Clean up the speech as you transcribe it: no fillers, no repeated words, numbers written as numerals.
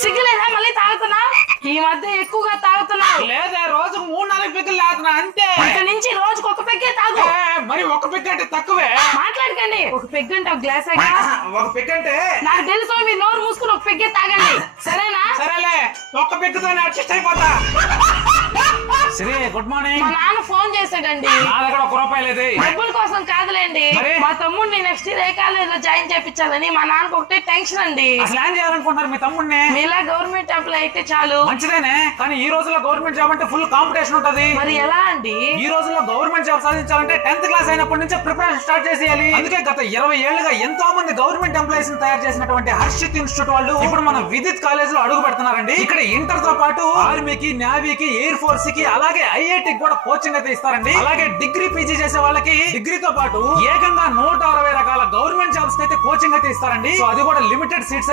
సిగ్గులేదా మళ్ళీ తాగుతున్నావు? ఈ మధ్య ఎక్కువగా తాగుతున్నావు. లేదా రోజుకు 3-4 పెగ్గులు తాగుతున్నా అంతే. ఇక నుంచి రోజుకు ఒక పెగ్గే తాగు. మరి ఒక పెగ్ అంటే తక్కువే. మాట్లాడకండి. ఒక పెగ్ అంటే ఒక గ్లాస్. ఒక పెగ్ అంటే నాకు తెలుసు. మీరు నోరు మూసుకుని ఒక పెగ్గే తాగండి, సరేనా? సరేలే, ఒక్క పెగ్గుతోనే అడ్జస్ట్ అయిపోతా. Sri, good morning. మా నాన్న ఫోన్ చేశాడండి. నా దగ్గర 1 రూపాయి లేదు. డబ్బుల కోసం కాదులేండి, మా తమ్ముడిని నెక్స్ట్ ఇయర్ ఏ కాలేజ్ లో జాయిన్ చేయించాలని మా నాన్నకు ఒకటే టెన్షన్ అండి. అసలు ఏం చేయాలనుకుంటున్నారు మీ తమ్ముడిని? మీలా గవర్నమెంట్ ఎంప్లాయ్ అయితే చాలు. మంచిదేనే, కానీ ఈ రోజుల్లో గవర్నమెంట్ జాబ్ అంటే ఫుల్ కాంపిటీషన్ ఉంటది. మరి ఎలా అండి? ఈ రోజుల్లో గవర్నమెంట్ జాబ్ సాధించాలంటే 10th క్లాస్ అయినప్పటి నుంచే ప్రిపరేషన్ స్టార్ట్ చేసేయాలి. అందుకే గత 20 ఏళ్లుగా ఎంతో మంది గవర్నమెంట్ ఎంప్లాయీస్ తయారు చేసినటువంటి హర్షిత్ ఇన్స్టిట్యూట్ వాళ్ళు ఇప్పుడు మన విదిత్ కాలేజ్ లో అడుగు పెడుతున్నారండి. ఇక్కడ ఇంటర్ తో పాటు ఆర్మీకి, నేవీకి, ఎయిర్ ఫోర్స్ కి, అలాగే ఐఐటి కూడా కోచింగ్ అయితే ఇస్తారండి. అలాగే డిగ్రీ పీజీ చేసే వాళ్ళకి డిగ్రీతో పాటు ఏకంగా 160 రకాల గవర్నమెంట్ జాబ్స్ అయితే కోచింగ్ అయితే ఇస్తారండి. సో అది కూడా లిమిటెడ్ సీట్స్.